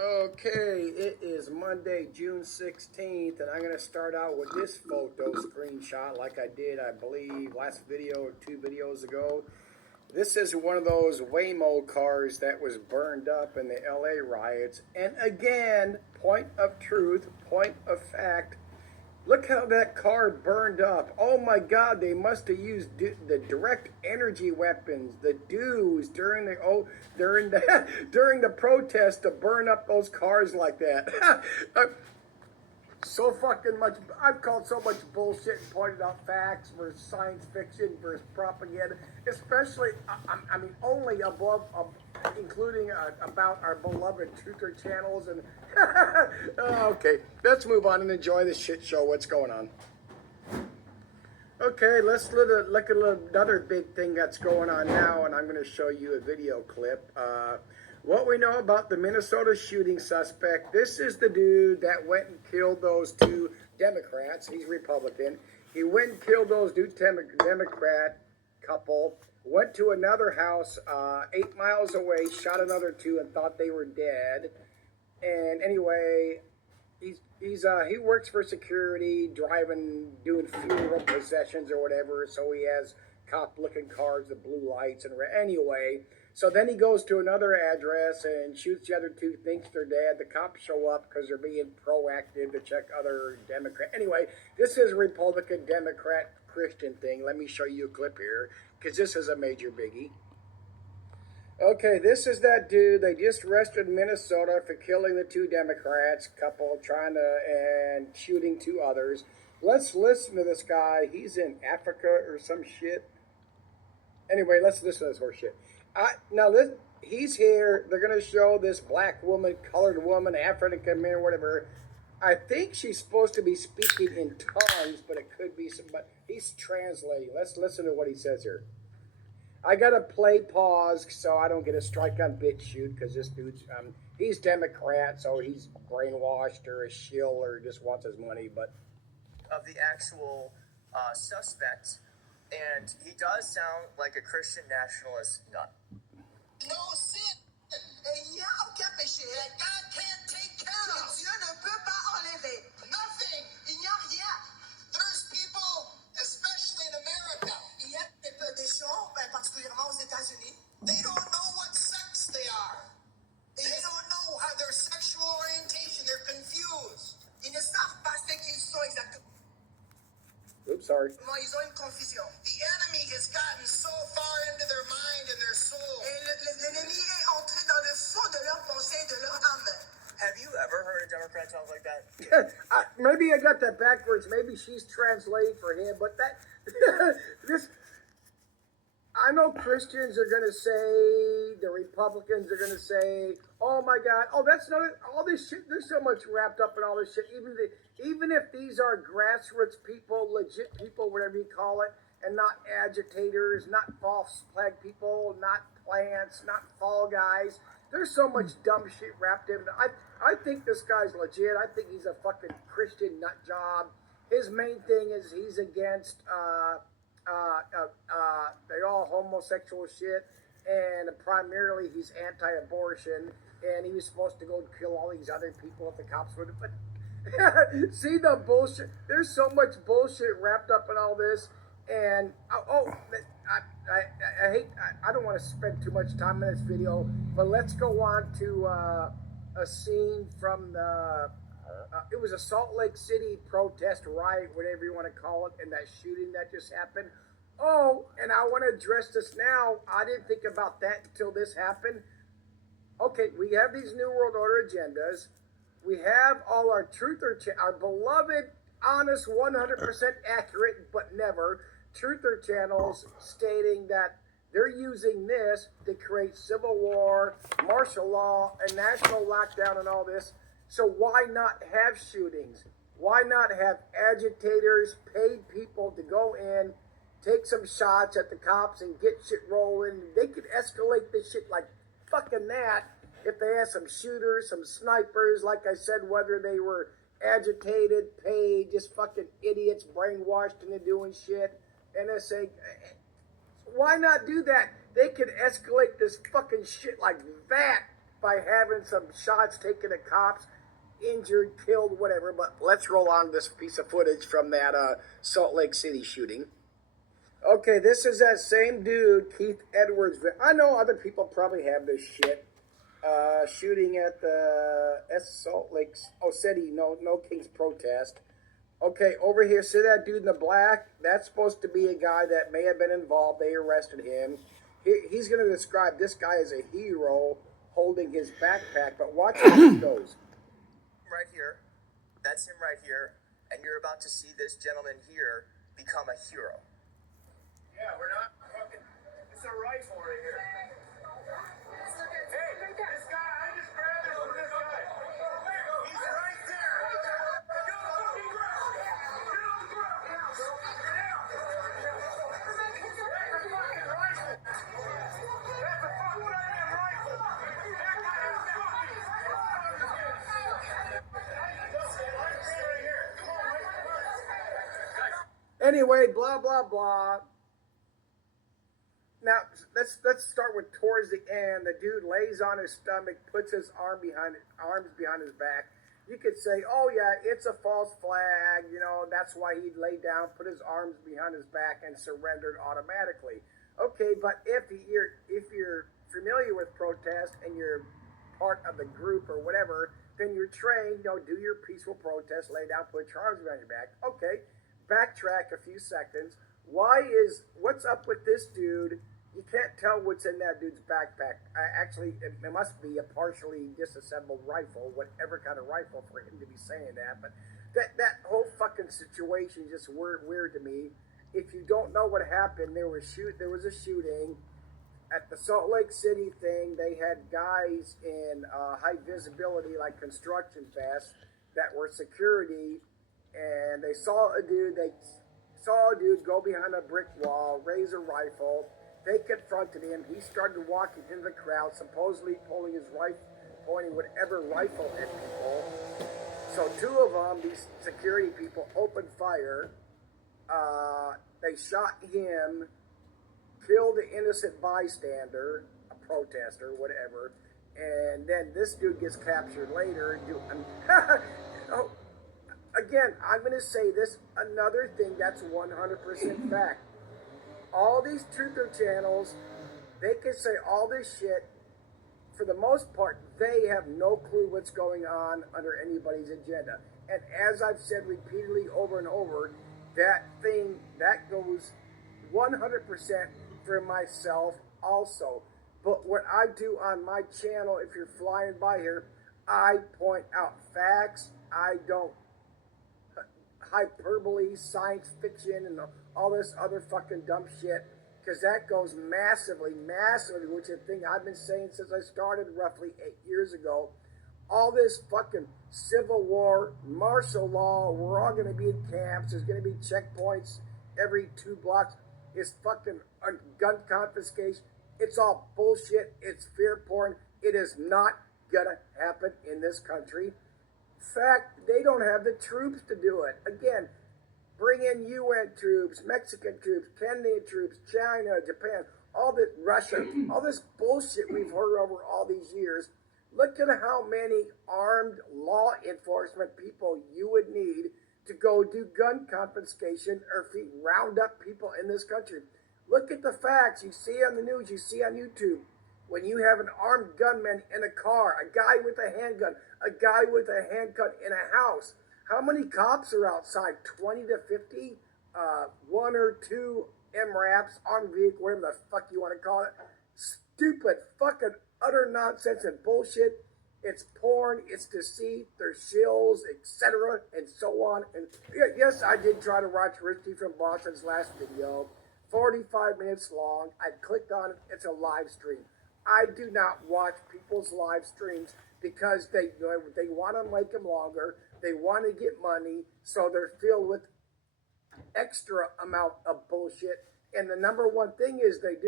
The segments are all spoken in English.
Okay, it is Monday, June 16th, and I'm going to start out with this photo screenshot like I did, I believe, last video or two videos ago. This is one of those Waymo cars that was burned up in the LA riots. And again, point of truth, point of fact, look how that car burned up. Oh my God, they must have used the direct energy weapons, the dudes during the during the protest to burn up those cars like that. So fucking much. I've called so much bullshit and pointed out facts versus science fiction versus propaganda, especially I mean only above, including about our beloved truther channels and. Okay, let's move on and enjoy this shit show. What's going on? Okay, let's look at another big thing that's going on now, and I'm going to show you a video clip. What we know about the Minnesota shooting suspect. This is the dude that went and killed those two Democrats. He's Republican. He went and killed those two Democrat couple, went to another house 8 miles away, shot another two and thought they were dead. And anyway, he works for security, doing funeral processions or whatever, so he has cop-looking cars with blue lights and anyway. So then he goes to another address and shoots the other two, thinks they're dead. The cops show up because they're being proactive to check other Democrat. Anyway, this is a Republican, Democrat, Christian thing. Let me show you a clip here because this is a major biggie. Okay, this is that dude they just arrested in Minnesota for killing the two Democrats couple, and shooting two others. Let's listen to this guy. He's in Africa or some shit. Anyway, let's listen to this horse shit. He's here. They're going to show this black woman, colored woman, African man, whatever. I think she's supposed to be speaking in tongues, but it could be but he's translating. Let's listen to what he says here. I got to pause so I don't get a strike on BitChute because this dude's, he's Democrat, so he's brainwashed or a shill or just wants his money, but. Of the actual suspect, and he does sound like a Christian nationalist nut. No sin. Et il n'y a aucun péché. That God can't take care of. Dieu ne peut pas enlever. Nothing. Il n'y a rien. There's people, especially in America. Il y a des gens, particulièrement aux États-Unis. They don't know what sex they are. They don't know how their sexual orientation. They're confused. Ils ne savent pas ce qu'ils sont exactement. Oops, sorry. Ils ont une confusion. The enemy has gotten so far into their mind and their soul. Et l'ennemi est entré dans le fond de leur pensée, de leur âme. Have you ever heard a Democrat talk like that? Maybe I got that backwards. Maybe she's translating for him, but that I know Christians are going to say, the Republicans are going to say, oh my God, oh that's not all this shit. There's so much wrapped up in all this shit. Even if these are grassroots people, legit people, whatever you call it, and not agitators, not false flag people, not plants, not fall guys. There's so much dumb shit wrapped in it. I think this guy's legit. I think he's a fucking Christian nut job. His main thing is he's against they all homosexual shit, and primarily he's anti-abortion, and he was supposed to go kill all these other people if the cops would. But see the bullshit. There's so much bullshit wrapped up in all this, and I don't want to spend too much time in this video, but let's go on to a scene from the. It was a Salt Lake City protest riot, whatever you want to call it, and that shooting that just happened. Oh, and I want to address this now. I didn't think about that until this happened. Okay, we have these New World Order agendas. We have all our our beloved, honest, 100% accurate, but never, truther channels stating that they're using this to create civil war, martial law, and national lockdown and all this. So why not have shootings? Why not have agitators, paid people to go in, take some shots at the cops and get shit rolling? They could escalate this shit like fucking that if they had some shooters, some snipers, like I said, whether they were agitated, paid, just fucking idiots, brainwashed into doing shit. NSA, why not do that? They could escalate this fucking shit like that by having some shots taken at cops, injured, killed, whatever. But let's roll on this piece of footage from that Salt Lake City shooting. Okay, this is that same dude, Keith Edwards. I know other people probably have this shit. Shooting at the Salt Lake City, no Kings protest. Okay, over here, see that dude in the black? That's supposed to be a guy that may have been involved. They arrested him. He's going to describe this guy as a hero holding his backpack, but watch how this goes. Right here, that's him right here, and you're about to see this gentleman here become a hero. Yeah, we're not fucking. It's a rifle right here. Hey, this guy, I just grabbed it from this guy. He's right there. Get on the fucking ground. Get on the ground. Get out. That's a fucking rifle. That's a fucking rifle. That guy has fucking. Right here. Come on, Anyway, blah, blah, blah. Now, let's start with towards the end. The dude lays on his stomach, puts his arms behind his back. You could say, oh yeah, it's a false flag. You know, that's why he laid down, put his arms behind his back, and surrendered automatically. Okay, but if you're familiar with protest and you're part of the group or whatever, then you're trained. You know, do your peaceful protest, lay down, put your arms behind your back. Okay, backtrack a few seconds. What's up with this dude? You can't tell what's in that dude's backpack. Actually, it must be a partially disassembled rifle, whatever kind of rifle for him to be saying that. But that whole fucking situation just weird to me. If you don't know what happened, there was a shooting at the Salt Lake City thing. They had guys in high visibility, like construction vests, that were security, and they saw a dude. They saw a dude go behind a brick wall, raise a rifle. They confronted him. He started walking into the crowd, supposedly pointing whatever rifle at people. So two of them, these security people, opened fire. They shot him, killed the innocent bystander, a protester, whatever. And then this dude gets captured later. Oh, again, I'm going to say this, another thing that's 100% fact. All these truther channels, they can say all this shit. For the most part, they have no clue what's going on under anybody's agenda. And as I've said repeatedly over and over, that goes 100% for myself also. But what I do on my channel, if you're flying by here, I point out facts. I don't hyperbole, science fiction, and all this other fucking dumb shit, because that goes massively, which is a thing I've been saying since I started roughly 8 years ago. All this fucking civil war, martial law, we're all going to be in camps, there's going to be checkpoints every 2 blocks, it's fucking gun confiscation. It's all bullshit. It's fear porn. It is not going to happen in this country. Fact, they don't have the troops to do it. Again, bring in UN troops, Mexican troops, Kenyan troops, China, Japan, all this, Russia, all this bullshit we've heard over all these years. Look at how many armed law enforcement people you would need to go do gun confiscation or round up people in this country. Look at the facts you see on the news, you see on YouTube. When you have an armed gunman in a car, a guy with a handgun, a guy with a handgun in a house, how many cops are outside? 20 to 50? 1 or 2 MRAPs, armed vehicle, whatever the fuck you want to call it. Stupid, fucking, utter nonsense and bullshit. It's porn, it's deceit, there's shills, etc., and so on. And yes, I did try to watch Richie from Boston's last video. 45 minutes long. I clicked on it. It's a live stream. I do not watch people's live streams because they want to make them longer. They want to get money, so they're filled with extra amount of bullshit. And the number one thing is they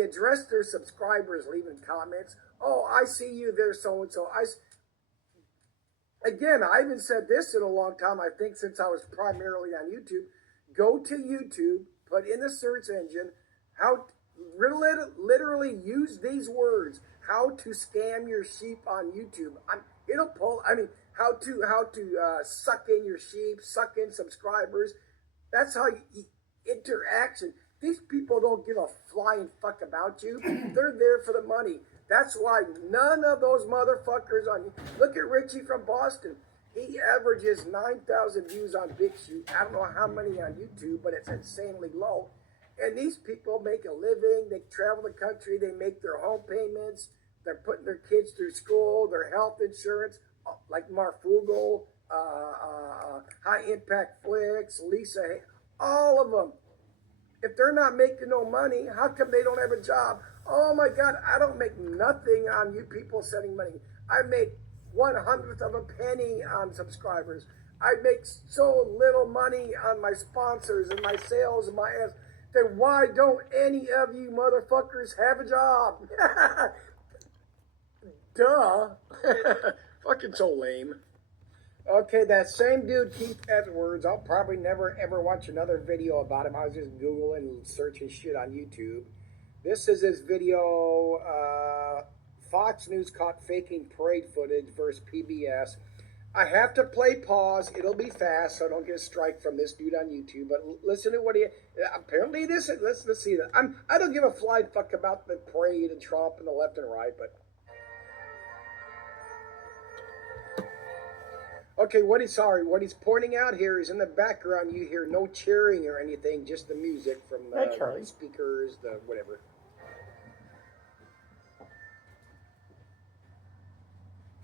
address their subscribers leaving comments. Oh, I see you there, so and so. Again, I haven't said this in a long time. I think since I was primarily on YouTube. Go to YouTube, put in the search engine, literally use these words. how to scam your sheep on YouTube. It'll pull. I mean, how to suck in your sheep, suck in subscribers. That's how you interaction. These people don't give a flying fuck about you. They're there for the money. That's why none of those motherfuckers on. Look at Richie from Boston. He averages 9,000 views on BitChute. I don't know how many on YouTube, but it's insanely low. And these people make a living. They travel the country. They make their home payments. They're putting their kids through school, their health insurance, like Marfugal, High Impact Flicks, Lisa, all of them. If they're not making no money, how come they don't have a job? Oh my God, I don't make nothing on you people sending money. I make 1/100th of a penny on subscribers. I make so little money on my sponsors and my sales and my ads. Then why don't any of you motherfuckers have a job? Duh. Fucking so lame. Okay, that same dude, Keith Edwards, I'll probably never ever watch another video about him. I was just Googling and searching shit on YouTube. This is his video, Fox News caught faking parade footage versus PBS. I have to play pause. It'll be fast, so I don't get a strike from this dude on YouTube. But listen to what he apparently this. Let's see that. I don't give a flying fuck about the parade and Trump and the left and right. But okay, what he's pointing out here is in the background. You hear no cheering or anything, just the music from the speakers, the whatever.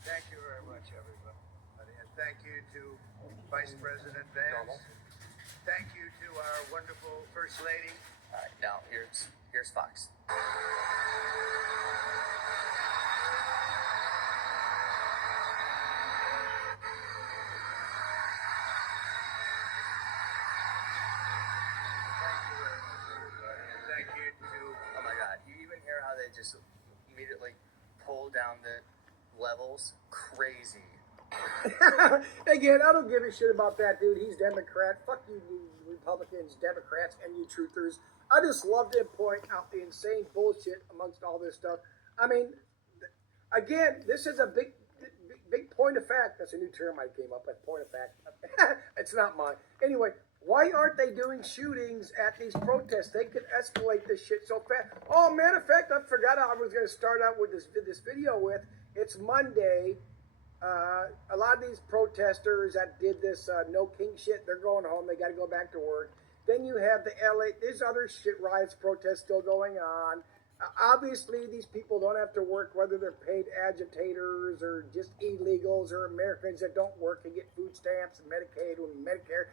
Thank you very much, everybody. And thank you to Vice President Vance. Thank you to our wonderful First Lady. All right, now here's Fox. Thank you to. Oh my God! You even hear how they just immediately pull down the levels? Crazy. Again, I don't give a shit about that dude. He's Democrat. Fuck you, Republicans, Democrats, and you truthers. I just love to point out the insane bullshit amongst all this stuff. I mean, again, this is a big point of fact. That's a new term I came up with. Point of fact. It's not mine. Anyway, why aren't they doing shootings at these protests? They could escalate this shit so fast. Oh, matter of fact, I forgot I was going to start out with this video with. It's Monday. A lot of these protesters that did this no king shit, they're going home. They got to go back to work. Then you have the LA, there's other shit riots, protests still going on. Obviously, these people don't have to work, whether they're paid agitators or just illegals or Americans that don't work and get food stamps and Medicaid and Medicare.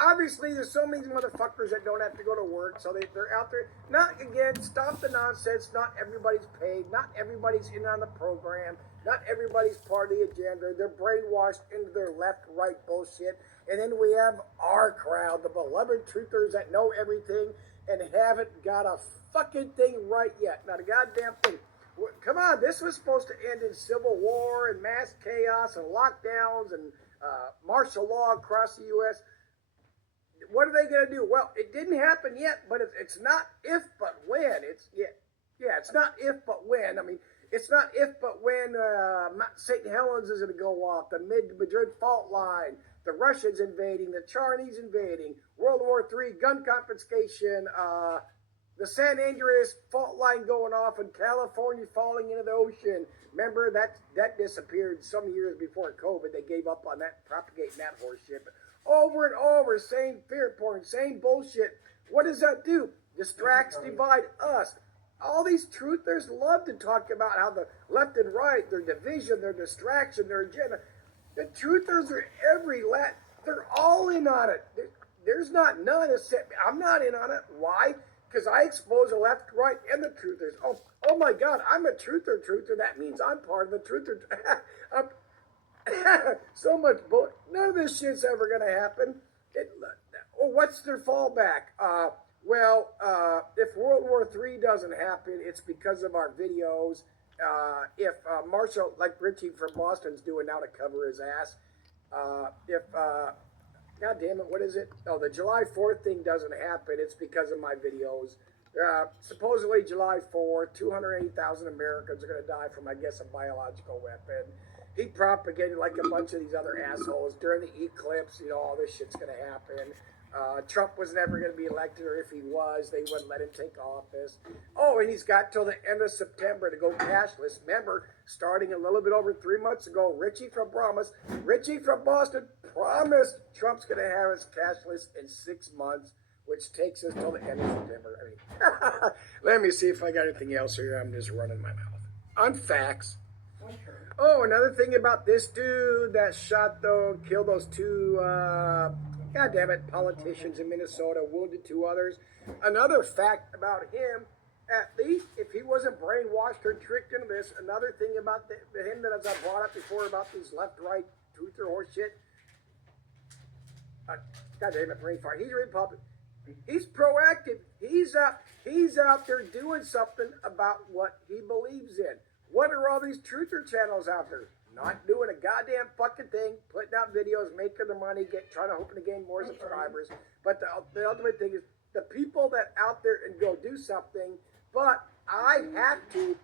Obviously, there's so many motherfuckers that don't have to go to work, so they're out there. Not, again, stop the nonsense. Not everybody's paid. Not everybody's in on the program. Not everybody's part of the agenda. They're brainwashed into their left-right bullshit. And then we have our crowd, the beloved truthers that know everything and haven't got a fucking thing right yet. Not a goddamn thing. Come on, this was supposed to end in civil war and mass chaos and lockdowns and martial law across the U.S., what are they going to do? Well, it didn't happen yet, but it's not if but when. It's it's not if but when. I mean, it's not if but when St. Helens is going to go off, the Madrid fault line, the Russians invading, the Chinese invading, World War III, gun confiscation, the San Andreas fault line going off, and California falling into the ocean. Remember that disappeared some years before COVID. They gave up on that, propagating that horse shit. But over and over, same fear porn, same bullshit. What does that do? Distracts, divide us. All these truthers love to talk about how the left and right, their division, their distraction, their agenda. The truthers are they're all in on it. There's not none except I'm not in on it. Why? Because I expose the left, right, and the truthers. Oh my God, I'm a truther. That means I'm part of the truther. So much bull. None of this shit's ever going to happen. What's their fallback? If World War III doesn't happen, it's because of our videos. If Marshall, like Richie from Boston's doing now to cover his ass, God damn it, what is it? Oh, the July 4th thing doesn't happen. It's because of my videos. Supposedly July 4th, 280,000 Americans are going to die from, I guess, a biological weapon. He propagated like a bunch of these other assholes during the eclipse. You know, all this shit's going to happen. Trump was never going to be elected, or if he was, they wouldn't let him take office. Oh, and he's got till the end of September to go cashless. Remember, starting a little bit over 3 months ago, Richie from Boston promised Trump's going to have his cashless in 6 months, which takes us till the end of September. I mean, let me see if I got anything else here. I'm just running my mouth. On facts. Oh, another thing about this dude that killed those two, God damn it, politicians in Minnesota, wounded 2 others. Another fact about him, at least if he wasn't brainwashed or tricked into this, another thing about him that as I brought up before about these left-right truth or horse shit, God damn it, brain fart. He's a Republican. He's proactive. He's out there doing something about what he believes in. What are all these truther channels out there? Not doing a goddamn fucking thing, putting out videos, making the money, trying to hoping to gain more subscribers. But the ultimate thing is the people that out there and go do something. But I have to.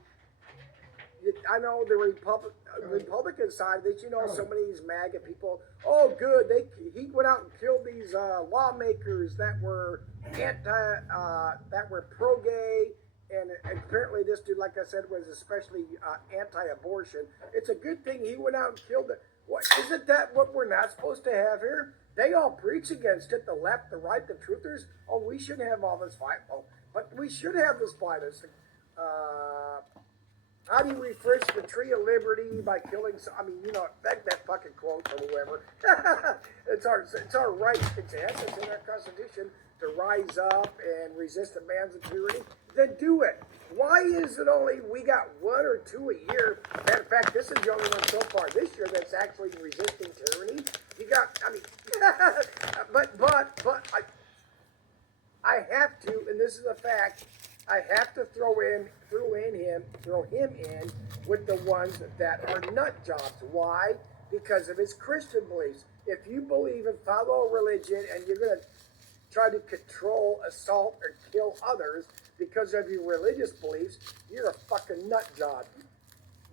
I know the Republican side that so many of these MAGA people. Oh, good. He went out and killed these lawmakers that were pro-gay, and apparently this dude, like I said, was especially anti-abortion. It's a good thing he went out and killed it. What isn't that what we're not supposed to have here? They all preach against it. The left, the right, the truthers. Oh, we shouldn't have all this fight. Oh, but we should have this fight. How do you refer to the tree of liberty by killing? That fucking quote from whoever. It's our right. It's essence in our Constitution to rise up and resist the demands of tyranny. Then do it. Why is it only we got 1 or 2 a year? Matter of fact, this is the only one so far this year that's actually resisting tyranny. You got, but I have to, and this is a fact. I have to throw him in with the ones that are nut jobs. Why? Because of his Christian beliefs. If you believe and follow religion and you're going to try to control, assault, or kill others because of your religious beliefs, you're a fucking nut job.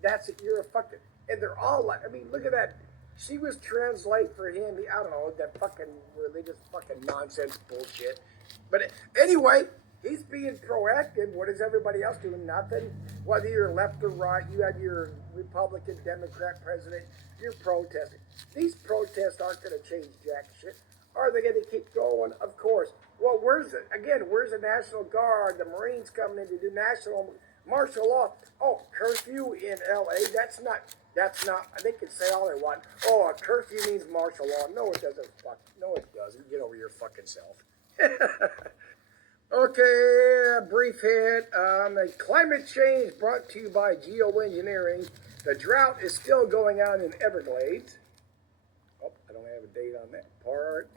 That's it. You're a fucking, and they're all like, look at that. She was translate for him. I don't know, that fucking religious fucking nonsense bullshit. But anyway, he's being proactive. What is everybody else doing? Nothing. Whether you're left or right, you have your Republican, Democrat president, you're protesting. These protests aren't going to change jack shit. Are they going to keep going? Of course. Well, where's the National Guard, the Marines coming in to do national martial law? Oh, curfew in L.A., that's not, they can say all they want. Oh, a curfew means martial law. No, it doesn't. No, it doesn't. Get over your fucking self. Okay, a brief hit on the climate change brought to you by geoengineering. The drought is still going on in Everglades. Oh, I don't have a date on that part.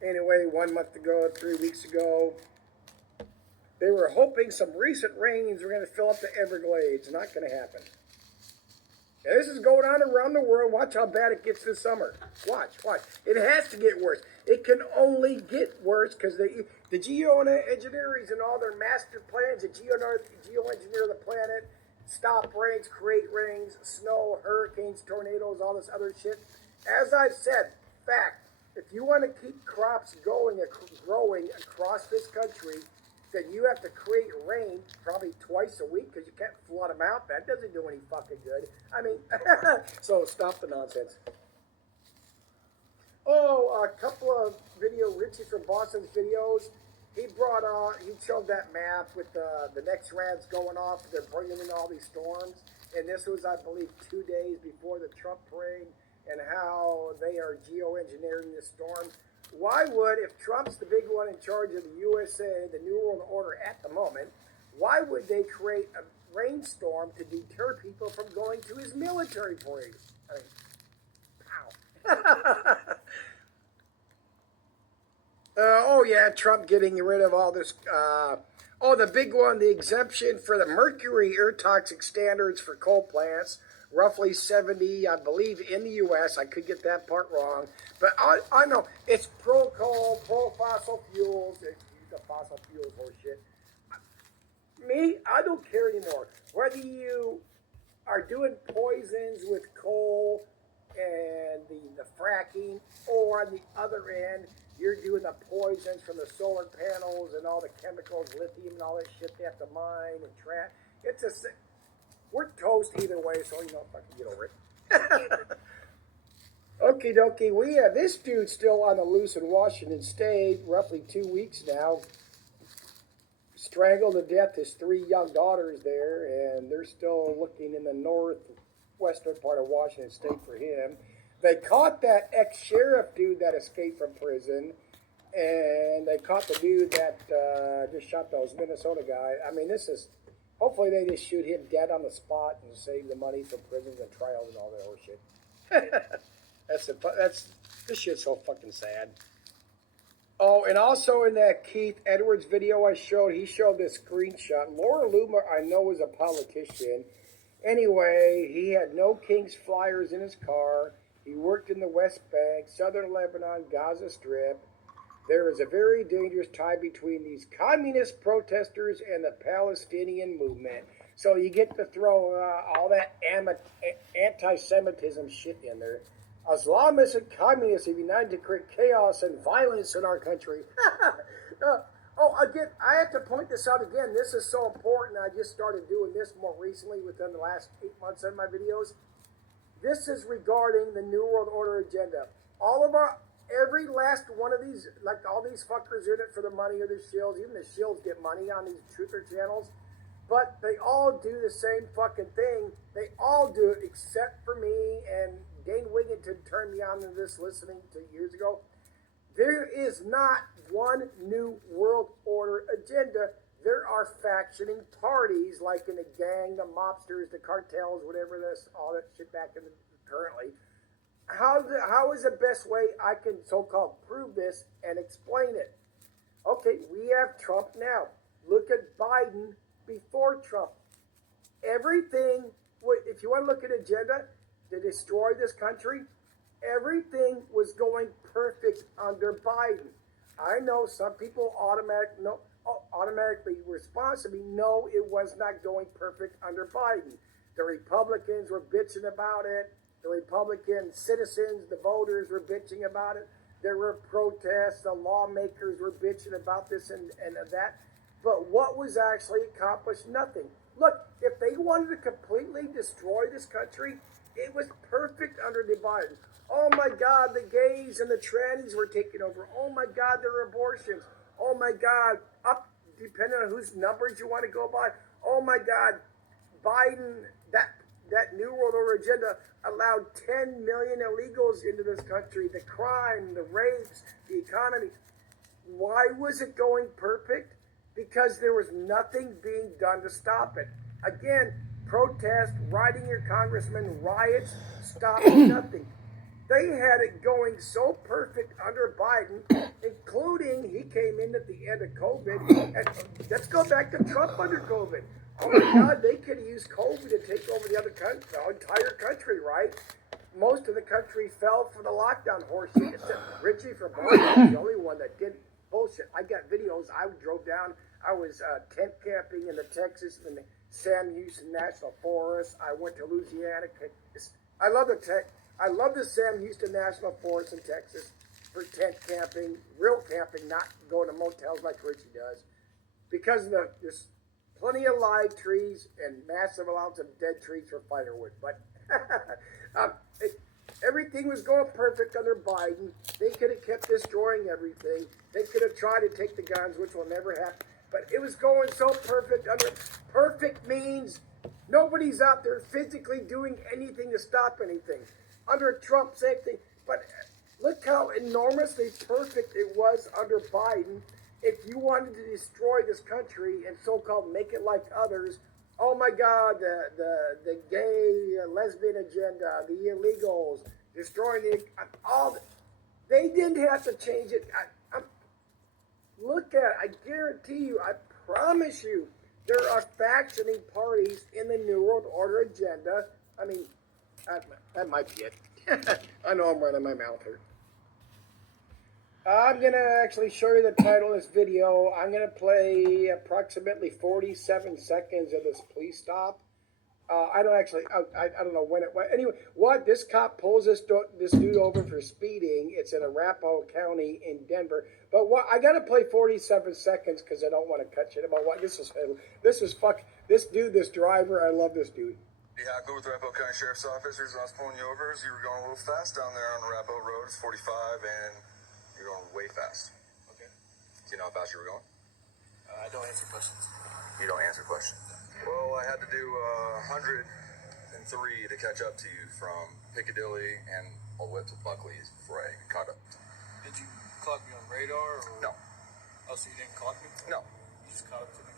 Anyway, 1 month ago, 3 weeks ago, they were hoping some recent rains were going to fill up the Everglades. Not going to happen. And this is going on around the world. Watch how bad it gets this summer. Watch. It has to get worse. It can only get worse because the geoengineers and all their master plans, the geoengineer the planet, stop rains, create rains, snow, hurricanes, tornadoes, all this other shit. As I've said, fact, if you want to keep crops growing across this country, then you have to create rain probably twice a week because you can't flood them out. That doesn't do any fucking good. So stop the nonsense. Oh, a couple of Richie from Boston's videos. He showed that map with the next rads going off. They're bringing in all these storms. And this was, I believe, 2 days before the Trump parade, and how they are geoengineering this storm. Why would, if Trump's the big one in charge of the USA, the New World Order at the moment, why would they create a rainstorm to deter people from going to his military parades? Pow. Oh yeah, Trump getting rid of all this. The big one, the exemption for the mercury air toxic standards for coal plants. Roughly 70, I believe, in the U.S. I could get that part wrong. But I know it's pro-coal, pro-fossil fuels. It's the fossil fuels horse shit. Me, I don't care anymore. Whether you are doing poisons with coal and the fracking, or on the other end, you're doing the poisons from the solar panels and all the chemicals, lithium and all that shit they have to mine and trash. It's a we're toast either way, so you know, fucking get over it. Okie dokie, we have this dude still on the loose in Washington State, roughly 2 weeks now. Strangled to death his 3 young daughters there, and they're still looking in the northwestern part of Washington State for him. They caught that ex-sheriff dude that escaped from prison, and they caught the dude that just shot those Minnesota guys. I mean, this is, hopefully they just shoot him dead on the spot and save the money from prisons and trials and all that horse shit. This shit's so fucking sad. Oh, and also in that Keith Edwards video I showed, he showed this screenshot. Laura Loomer, I know, is a politician. Anyway, he had no King's flyers in his car. He worked in the West Bank, Southern Lebanon, Gaza Strip. There is a very dangerous tie between these communist protesters and the Palestinian movement. So you get to throw all that anti-Semitism shit in there. Islamists and communists have united to create chaos and violence in our country. Again, I have to point this out again. This is so important. I just started doing this more recently within the last 8 months of my videos. This is regarding the New World Order agenda. Every last one of these, like all these fuckers in it for the money or the Schills, even the Schills get money on these truther channels, but they all do the same fucking thing. They all do it except for me, and Dane Wigington turned me on to this listening to years ago. There is not one New World Order agenda. There are factioning parties, like in the gang, the mobsters, the cartels, whatever this, all that shit back in the currently. How is the best way I can so-called prove this and explain it? Okay, we have Trump now. Look at Biden before Trump. Everything, if you want to look at agenda to destroy this country, everything was going perfect under Biden. I know some people automatically respond to me, no, it was not going perfect under Biden. The Republicans were bitching about it. The Republican citizens, the voters were bitching about it. There were protests. The lawmakers were bitching about this and that. But what was actually accomplished? Nothing. Look, if they wanted to completely destroy this country, it was perfect under the Biden. Oh my God, the gays and the trannies were taking over. Oh my God, there were abortions. Oh my God, up depending on whose numbers you want to go by. Oh my God, Biden, that New World Order agenda allowed 10 million illegals into this country. The crime, the rapes, the economy. Why was it going perfect? Because there was nothing being done to stop it. Again, protest, writing your congressman, riots, stopping nothing. They had it going so perfect under Biden, including he came in at the end of COVID. And let's go back to Trump under COVID. Oh my God, they could use COVID to take over the entire country, right? Most of the country fell for the lockdown horseshit. Except Richie from Boston was the only one that did bullshit. I got videos. I drove down. I was tent camping in the Texas in the Sam Houston National Forest. I went to Louisiana. I love the Sam Houston National Forest in Texas for tent camping, real camping, not going to motels like Richie does, because there's plenty of live trees and massive amounts of dead trees for firewood. But everything was going perfect under Biden. They could have kept destroying everything. They could have tried to take the guns, which will never happen. But it was going so perfect. Perfect means nobody's out there physically doing anything to stop anything. Under Trump, same thing. But look how enormously perfect it was under Biden. If you wanted to destroy this country and so-called make it like others, oh my God, the gay, lesbian agenda, the illegals, destroying they didn't have to change it. Look at it. I guarantee you, I promise you, there are factioning parties in the New World Order agenda. I mean, that might be it. I know I'm running my mouth here. I'm gonna actually show you the title of this video. I'm gonna play approximately 47 seconds of this police stop. I don't actually, I don't know when it went. Anyway, what this cop pulls this dude over for speeding. It's in Arapahoe County in Denver. But what I gotta play 47 seconds because I don't want to cut shit about what this is. This dude, this driver. I love this dude. Yeah, I go with the Arapahoe County Sheriff's Office. Here's when I was pulling you over. You were going a little fast down there on Arapahoe Road. It's 45, and you're going way fast. Okay. Do you know how fast you were going? I don't answer questions. You don't answer questions. Well, I had to do 103 to catch up to you from Piccadilly and all the way up to Buckley's before I caught up. Did you clock me on radar? Or... No. Oh, so you didn't clock me? No. You just caught up to me?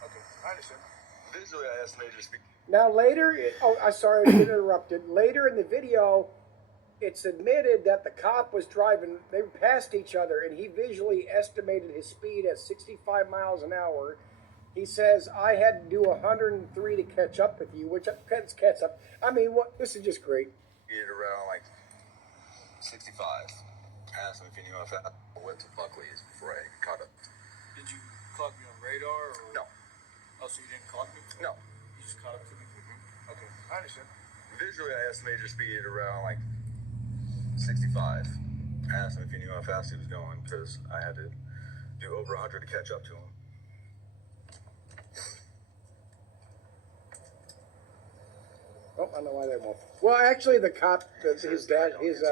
Okay, I understand. Visually, I estimated your speed. Now later, I sorry, I interrupted. Later in the video, it's admitted that the cop was driving. They passed each other, and he visually estimated his speed at 65 miles an hour. He says, I had to do 103 to catch up with you, which catch up. I mean, what? This is just great. Get around like 65. Asked him if he knew how fast I went to Buckley's before I caught up. Did you clock me on radar? Or... No. Oh, so you didn't clock me? No. You just caught up to me? Okay, I understand. Visually, I estimated your speed at around like 65. Asked him if he knew how fast he was going because I had to do over 100 to catch up to him. Oh, I don't know why they won't. Well, actually, the cop, his dad, his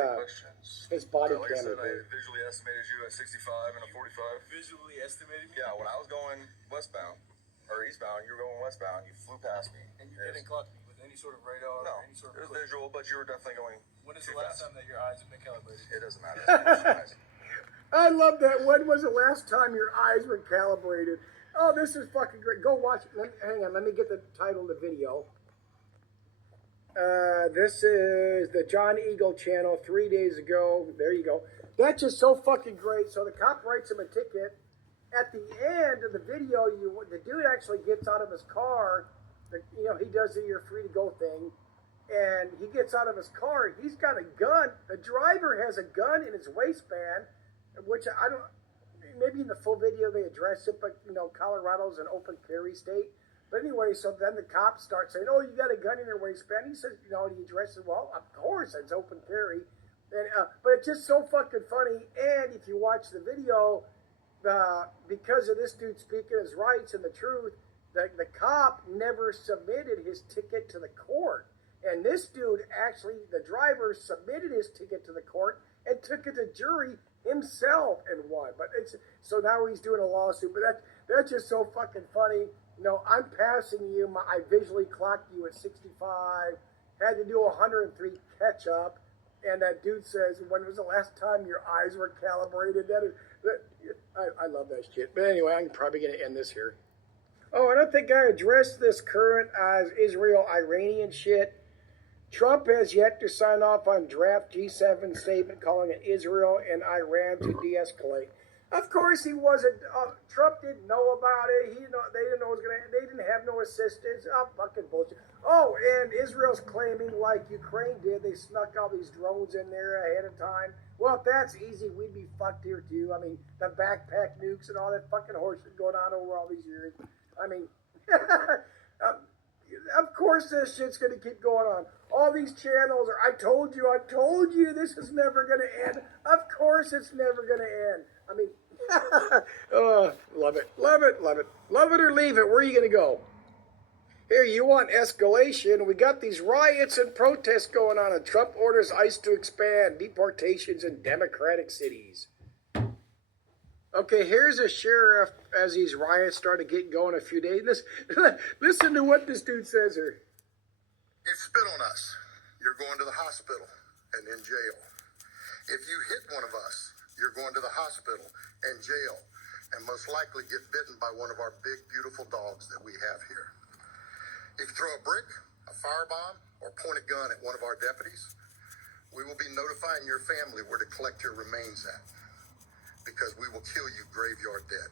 body Like I said, camera. I visually estimated you at 65 and a 45. Visually estimated? Yeah, when I was going westbound, or eastbound, you were going westbound, you flew past me. And you didn't clock me with any sort of radar No, or any sort it of was visual, but you were definitely going When is too the last fast. time that your eyes have been calibrated? It doesn't matter. I love that. When was the last time your eyes were calibrated? Oh, this is fucking great. Go watch it. Hang on, let me get the title of the video. This is the John Eagle channel 3 days ago. There you go. That's just so fucking great. So the cop writes him a ticket. At the end of the video, the dude actually gets out of his car. He does the "you're free to go" thing, and he gets out of his car. He's got a gun. The driver has a gun in his waistband, which I don't. Maybe in the full video they address it, but Colorado's an open carry state. But anyway, so then the cops start saying, "Oh, you got a gun in your waistband." He says, he addresses, "Well, of course, it's open carry." And but it's just so fucking funny. And if you watch the video, because of this dude speaking his rights and the truth, the cop never submitted his ticket to the court. And this dude actually, the driver, submitted his ticket to the court and took it to jury himself and won. But so now he's doing a lawsuit. But that's just so fucking funny. I'm passing you. I visually clocked you at 65. Had to do 103 catch up. And that dude says, when was the last time your eyes were calibrated? I love that shit. But anyway, I'm probably going to end this here. Oh, I don't think I addressed this current Israel-Iranian shit. Trump has yet to sign off on draft G7 statement calling it Israel and Iran to de-escalate. Of course, he wasn't. Trump didn't know about it. They didn't know it was gonna. They didn't have no assistance. Oh, fucking bullshit. Oh, and Israel's claiming, like Ukraine did, they snuck all these drones in there ahead of time. Well, if that's easy, we'd be fucked here too. I mean, the backpack nukes and all that fucking horseshit going on over all these years. I mean, of course this shit's gonna keep going on. All these channels are. I told you, this is never gonna end. Of course, it's never gonna end. I mean. Oh, love it, love it, love it. Love it or leave it. Where are you going to go? Here, you want escalation. We got these riots and protests going on, and Trump orders ICE to expand deportations in Democratic cities. Okay, here's a sheriff as these riots started getting going a few days. Listen to what this dude says here. You spit on us, you're going to the hospital and in jail. If you hit one of us, you're going to the hospital and jail, and most likely get bitten by one of our big, beautiful dogs that we have here. If you throw a brick, a firebomb, or point a gun at one of our deputies, we will be notifying your family where to collect your remains at, because we will kill you graveyard dead.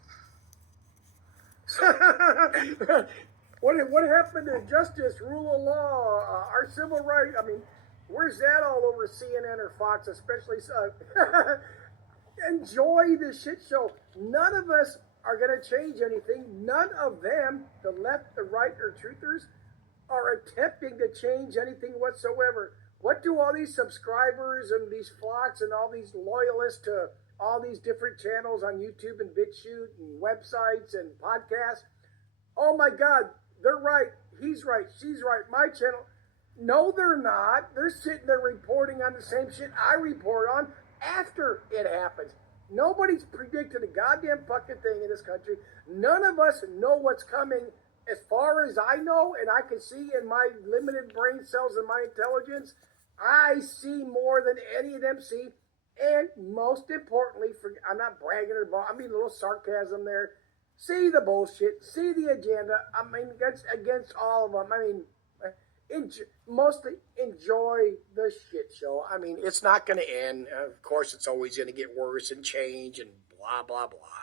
What happened to justice, rule of law, our civil rights? I mean, where's that all over CNN or Fox, especially? enjoy the shit show. None of us are going to change anything. None of them, the left, the right, or truthers, are attempting to change anything whatsoever. What do all these subscribers and these flocks and all these loyalists to all these different channels on YouTube and BitChute and websites and podcasts? Oh my God, they're right. He's right. She's right. My channel. No, they're not. They're sitting there reporting on the same shit I report on after it happens. Nobody's predicted a goddamn fucking thing in this country. None of us know what's coming as far as I know, and I can see in my limited brain cells and my intelligence, I see more than any of them see. And most importantly, I'm not bragging or I mean a little sarcasm there. See the bullshit, see the agenda. I mean, against all of them. I mean, mostly enjoy the shit show. I mean, it's not going to end. Of course, it's always going to get worse and change and blah, blah, blah.